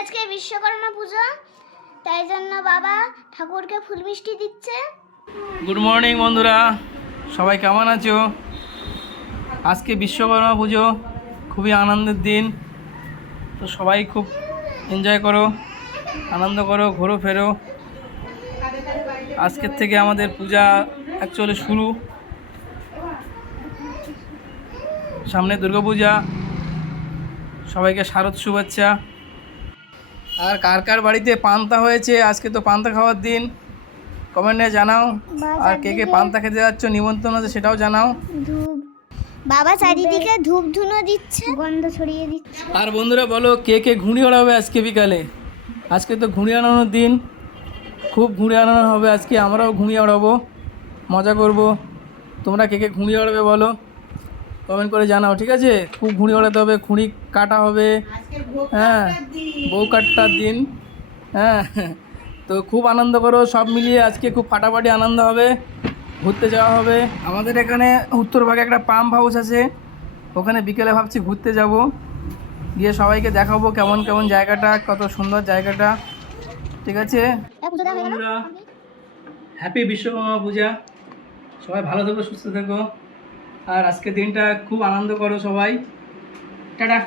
আজকে বিশ্বকর্মা পুজো, তাই জন্য বাবা ঠাকুরকে ফুল মিষ্টি দিচ্ছে। গুড মর্নিং বন্ধুরা, সবাই কেমন আছো? আজকে বিশ্বকর্মা পুজো, খুবই আনন্দের দিন। তো সবাই খুব এনজয় করো, আনন্দ করো, ঘোরো ফেরো। আজকের থেকে আমাদের পূজা অ্যাকচুয়ালি শুরু। সামনে দুর্গাপূজা, সবাইকে শারদ শুভেচ্ছা। আর কার কার বাড়িতে পান্তা হয়েছে, আজকে তো পান্তা খাওয়ার দিন, কমেন্টে জানাও। আর কে কে পান্তা খেতে যাচ্ছ, নিমন্ত্রণ আছে সেটাও জানাও। ধূপ, বাবা চারিদিকে ধূপ ধুনো দিচ্ছে, গন্ধ ছড়িয়ে দিচ্ছে। আর বন্ধুরা বলো, কে কে ঘুড়ি ওড়াবে আজকে বিকালে? আজকে তো ঘুড়ি আনানোর দিন, খুব ঘুড়ি আনানো হবে আজকে। আমরাও ঘুড়ি ওড়াবো, মজা করব। তোমরা কে কে ঘুড়ি ওড়াবে বলো, কমেন্ট করে জানাও, ঠিক আছে? খুব ঘুড়ি ওড়াতে হবে, ঘুড়ি কাটা হবে। হ্যাঁ, বউ কাটার দিন। হ্যাঁ, তো খুব আনন্দ করো সব মিলিয়ে। আজকে খুব ফাটাফাটি আনন্দ হবে, ঘুরতে যাওয়া হবে। আমাদের এখানে উত্তরভাগে একটা পাম্প হাউস আছে, ওখানে বিকেলে ভাবছি ঘুরতে যাব, গিয়ে সবাইকে দেখাবো কেমন কেমন জায়গাটা, কত সুন্দর জায়গাটা। ঠিক আছে বন্ধুরা, হ্যাপি বিশ্বকর্মা পূজা। সবাই ভালো থেকো, সুস্থ থেকো, আর আজকের দিনটা খুব আনন্দ করো সবাই। টাটা।